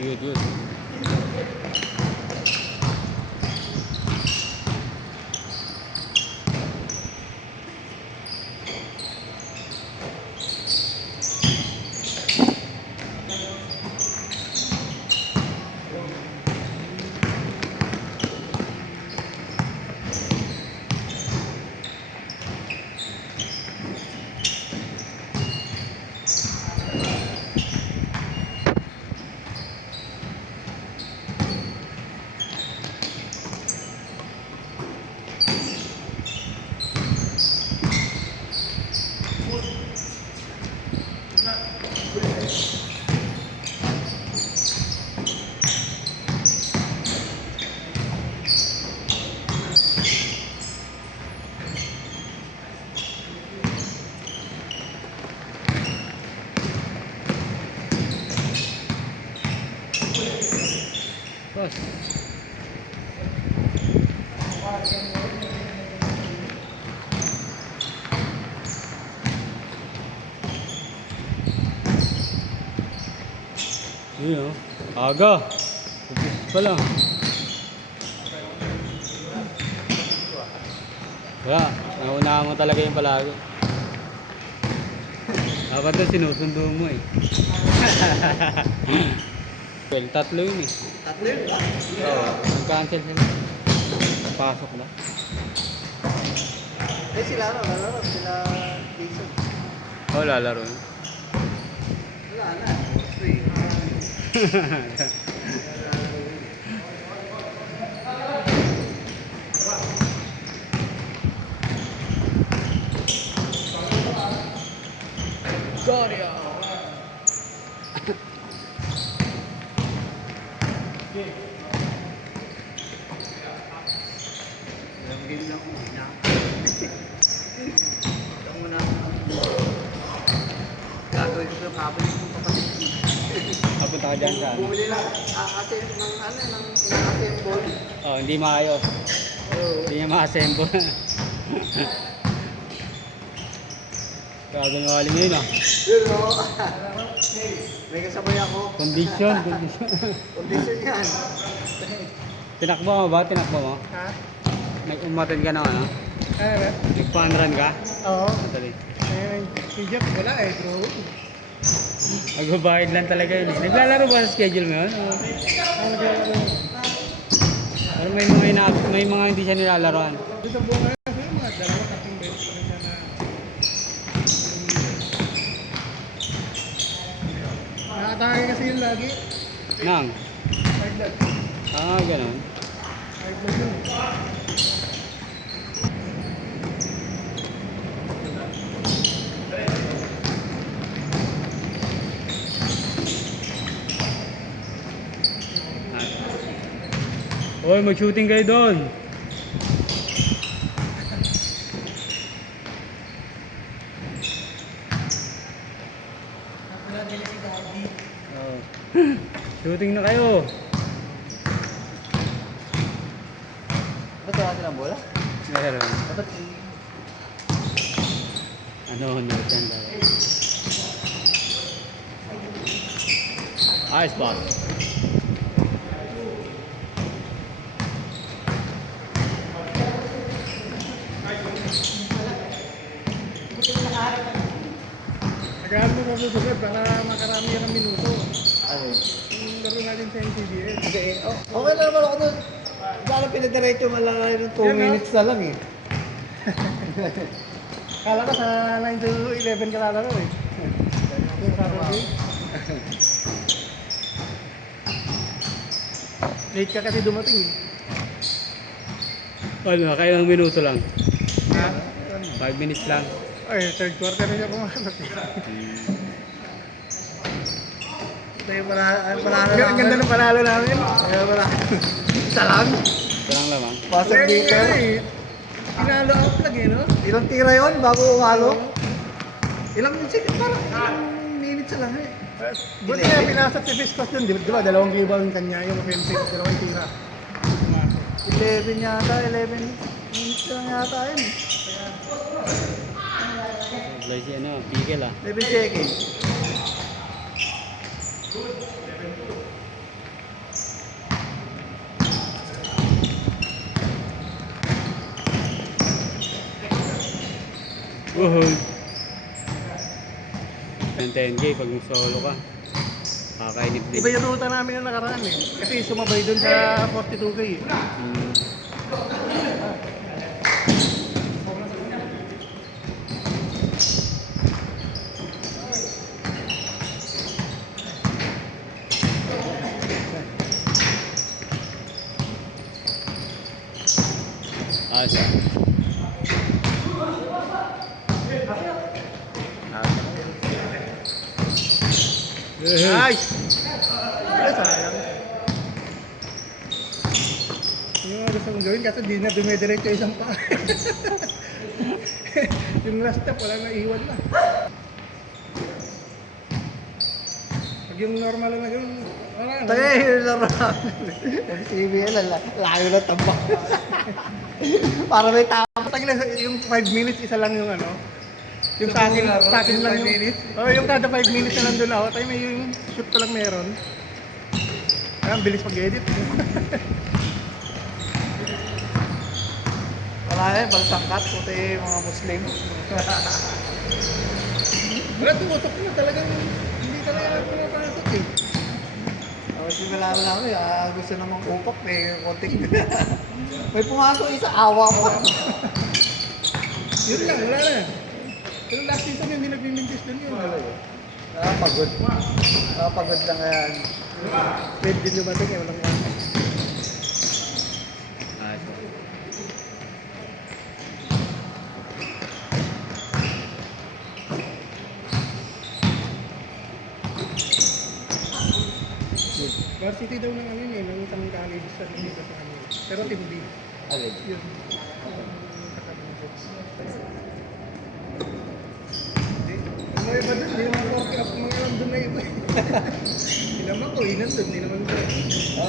Good. Boss. Yun o. Aga. Upis pa lang. Wala. Naunahan mo talaga yung palagi. Dapat na sinusundo mo eh. Well, tatlo yun eh. Tatlo yun ba? Oo. Nag-cancel sila. Pasok na. Eh sila lalaro. Sila Jason. Oo, lalaro yun. Wala na. Free. Sorry. Ilang game lang ako. Ito muna. Gagawin ko yung kapatid ng kapatid. Papunta ka dyan saan? Bumili lang. Kasi ng ano, ng assemble. Oh, hindi maayos. Hindi niya ma-assemble. Gagawin waling yun ah. Yun o. May kasabay ako. Condition. Condition yan. Tinakbo mo ba? Tinakbo mo? Ha? Nag-umatin ka ng ano? Nag-fun run ka? Oo. Madali. Si Jeff wala eh bro. Magbabayad lang talaga yun. Naglalaro ba sa schedule mo yun? Pero may mga hindi siya nilalaroan. Dito bunga kasi mga dalawa kasing beses pa rin siya na nakatake kasi yun lagi. Nang? Hard lag. Ganun. Hard lag yun. Hoy, mag-shooting kayo doon. Oh. Shooting na kayo. Ba't wala silang bola? Meron. Dapat Ano, dyan daw. Ayos boss. nag-aaral mo mabubugat para makarami yan ang minuto. Ano? Yung laro natin sa NCBS. Okay, okay na naman ako doon. Sana pinadiretso man lang ng 2 Yan, no? minutes na lang eh. Kala ko sa 9 to 11 ka lalaro eh. Yung Saturday. Late ka kasi dumating eh. Ano, kailang minuto lang. Ha? 5 minutes lang. Ay, third quarter na siya pumasok eh. Ito yung panalo Ang ganda ng panalo namin. Kaya wala. Isa lang. Ito lang lamang. Pasok dito. Pinalo out lag eh, no? Ilang tira yon bago umalo? Ilang minutes? Parang ilang minutes lang eh. Buti nga pinasok si Viscos dun, di ba? 2 gibaw yung kanya, yung offensive, 2 tira. 11 yata, 11 minutes lang yata yun. Sablay si ano, Pigel ah. 11 seconds. Uhuy. 10K pag solo ka. Kakainip din. Iba yung ruta namin na nakaraan eh. Kasi sumabay dun sa 42K eh. Hmm. Asa. Nice! Ay, sayang. Yung gusto mong gawin kasi di na dumidiretso isang pa. Yung last step, wala na iwan na. Pag yung normal na gawin, wala na. Tayo yung laro namin. CBL, layo na tambak. Para may tama. Tagla, yung 5 minutes, isa lang yung ano. Yung sa akin lang yung... Oh, yung kada 5 minutes na nandun ako. Tayo may yung shoot ko lang meron. Ay, ang bilis pag-edit. Wala yan, balsangkat, puti mga Muslim. Wala, tumutok na talagang hindi talaga pumapasok eh. Tapos yung malaman namin, gusto namang upak, may konting... may pumasok isa, awa pa. Yun lang, wala na. Pero last season hindi nagmimintis dun yun. Pagod. Pagod lang yan. Pwede din lumating eh, walang yan. Asa. Varsity daw ng ano yun eh, ng isang college sa dito sa kanila. Pero team B. Alin? Yun. Ano iba dun? Hindi naman okay up mga nandun na iba. Hindi naman ko, nandun, hindi naman ko.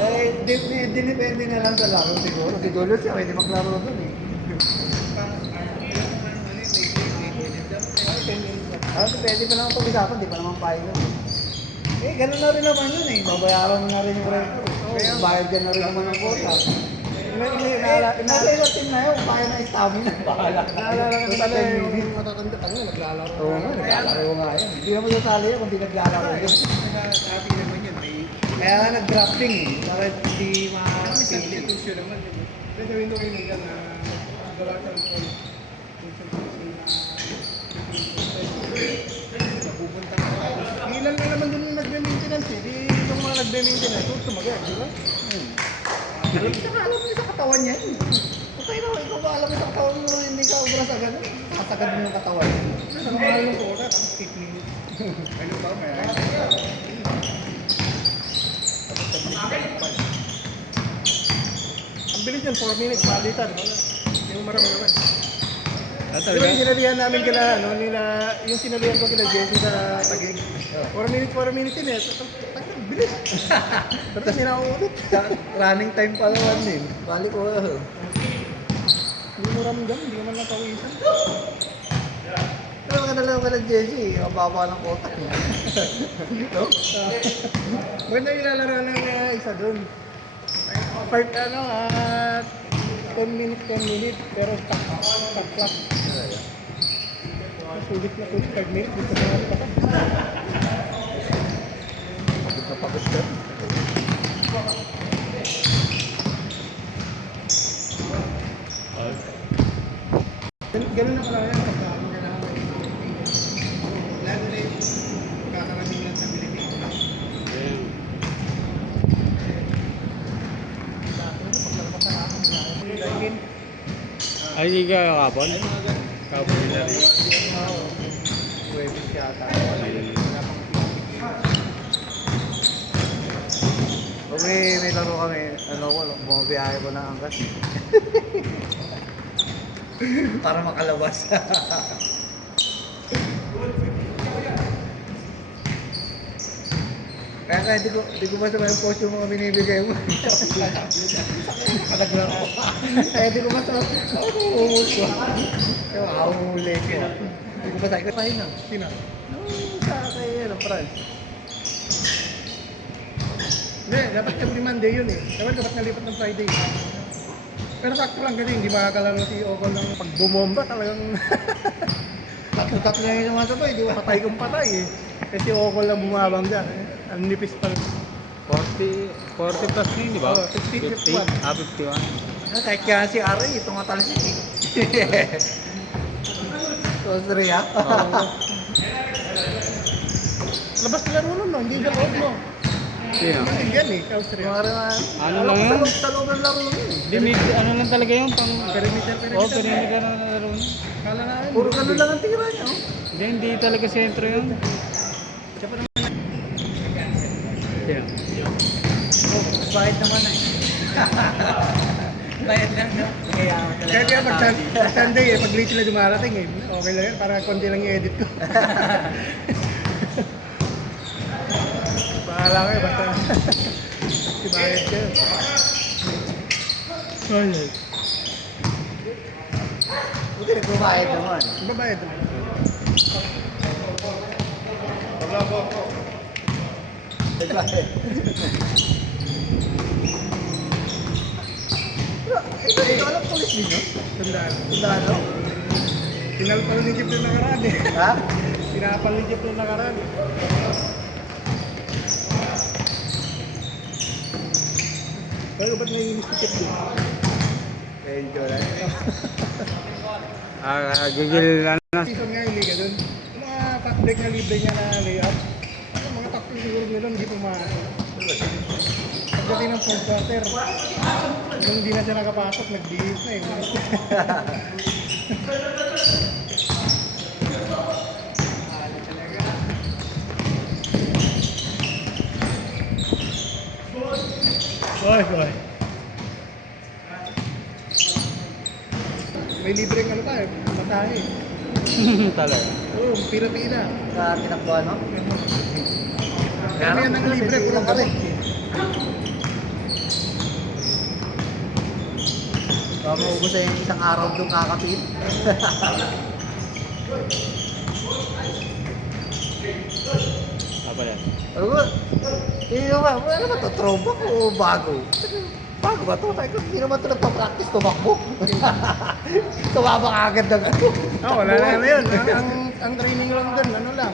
Ay, dinipende na lang sa laro siguro. Siguro siya, pwede maglaro doon eh. Pwede pa naman pag-isapan, di pa naman final. Eh, ganun na rin naman yun eh. Babayaran mo na rin yung rent. Bayad ka na rin naman ng quota. Nasa ilang team na yun, kaya na stamina. Bahala ka. Naalala ko Sa pala 10 yung minutes. matatanda ka nga, naglalaro. Oo nga, naglalaro nga yun. Hindi naman sasali yun kung di naglalaro yun. Nag-happy naman yun, may Kaya nga nag-drafting eh. Para hindi ma-pili. substitution naman. Pero sabihin ko kayo nandiyan na gawa sa alcohol. Napupunta ka tapos. Ilan na naman dun yung nagbe-maintenance eh. Di yung mga nagbe-maintenance, huwag tumagal, di ba? Alam mo sa katawan niya yun. Okay na, ikaw ba alam mo sa katawan mo hindi ka obra sa ganun? Kasagad mo yung katawan. Ang mahal ng quota, tapos 8 minutes. Ano ba, may ang bilis yan, 4 minutes, palitan. Yung marami naman. Di ba yung sinalihan namin kila, ano, nila, yung sinalihan ko kila Jesse sa Taguig. 4 minutes yun eh. Bilis. Tapos sinaulit. Running time pa naman din. Balik ko. Hindi mo ramdam, hindi naman natawisan. Pero kadalaw ka ng Jesse, ang baba ng kotak niya. No? Maganda yung lalaro ng isa dun. 10 minutes, pero stop clock. Sulit na 5 minutes, dito na natin pa. Pagod na pagod ka. Ganun na pala yan pagka ang kailangan. Lalo na yung kakarating lang sa Pilipinas. Ay, hindi ka kapon? Kapon nila rin. Pwede yata. Ayun. Okay, may laro kami. Ano ko, bumabiyahe ko ng angkas. Para makalabas. Kaya di ko masama yung post yung mga binibigay mo. Panaglaro. Kaya di ko masama. Oo, ko. Kaya ahuli ko. Di ko masama. Ikaw pahinga. Sino? Sa kay, France. Hindi, dapat every Monday yun eh. Dapat nalipat ng Friday. Pero sakto lang kasi hindi makakalaro si Ocol ng pag bumomba talagang Tatlo na yung sumasabay, di ba? patay kong patay eh. Kasi Ocol lang bumabang dyan. Ang nipis pa rin. 40 plus na yun, di ba? Oo, 50, 51. 51. Kahit kaya si Ari, ito nga talasik eh. Austria. Labas na laro nun, no? Hindi sa loob, no? Sino? Hindi yan eh, Austria. Ano lang yun? Sa loob ng laro yun eh. Hindi, ano lang talaga yun, pang... Perimeter. Oo, perimeter na laro yun. Kala na yun. Puro ganun lang ang tira niya. Oh. Hindi talaga sentro yun. Sino? Bayad naman eh. Bayad lang no? Kaya pag Sunday eh, pag late sila dumarating eh. Okay lang yan, para konti lang i-edit ko. Bahala kayo, basta ibayad kayo. Alright. Buti nagbabayad naman. Babayad naman. Nagbayad. Ito alam polis din yun? Tandaan. Tandaan. Pinalpal ni Jeep yung nakaraan eh. Ha? Pinapal ni Jeep yung nakaraan eh. Pero ba't naiinis si Jeep yun? Medyo lang. Gigil, ano na. Season nga yung liga dun. Yung mga fast break na libre niya na layup. Ano, mga takto siguro nila hindi pumasok. Pagdating ng fourth quarter, nung hindi na siya nakapasok, nag-bihis na eh. Boy. May libreng ano tayo, matahe. Talaga. Oo, pira-pira. Sa tinakbo ano? Kami yan ang libre, puro ka rin. Baka maubos yung isang araw doon kakapit. Apa yan? Ano ba? Ano ba ito? Throwback o bago? Bago ba ito? Hindi naman ito nagpa-practice tumakbo. Tumama ka agad ng ano. Wala na yun. Ang training lang dun, ano lang.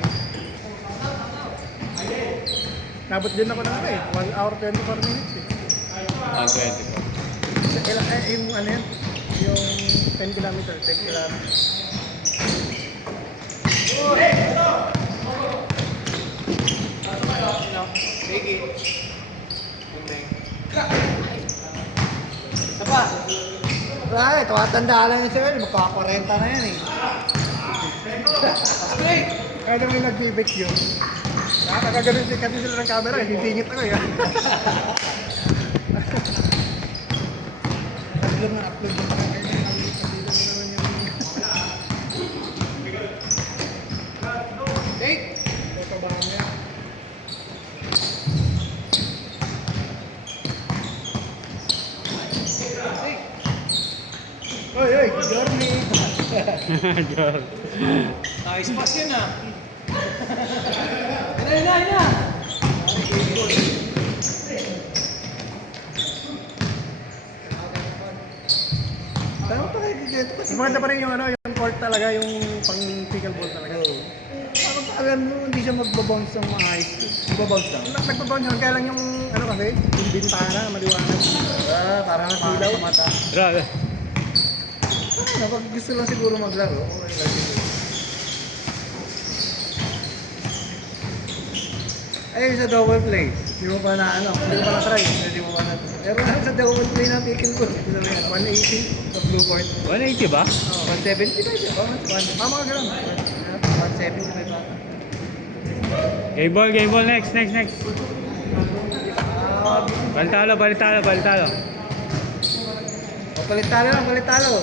Nabot din ako ng ano eh, 1 hour 24 minutes eh. 120. Yung ano yan, yung 10 kilometers, 10 kilometers. Right, tumatanda lang yung sir. Magkaka-40 na yan eh. Kaya naman yung nag-debate yun. Nakakaganon kasi sila ng camera, hihingit ako eh. Upload na Oy, Journey! Joel. Nice pass yun ah. Ina. Tama pa kayo dito kasi. Maganda pa rin yung ano, yung court talaga, yung pang pickleball talaga. Parang alam mo, hindi siya magbabounce ng mga high school. Magbabounce lang. Nagbabounce yun, kaya lang yung ano kasi, yung bintana, maliwanag. Parang nasilaw sa mata. Grabe. Pag gusto lang siguro maglaro, okay lang siguro. Ay, sa double play. Hindi mo pa na ano, hindi mo pa na-try. Hindi mo pa na-try. Pero sa double play ng pickleball, 180 sa blue court. 180 ba? 170 ba siya? Mga ganun. 170 ba? Game ball, next. Balitalo. Palit talo.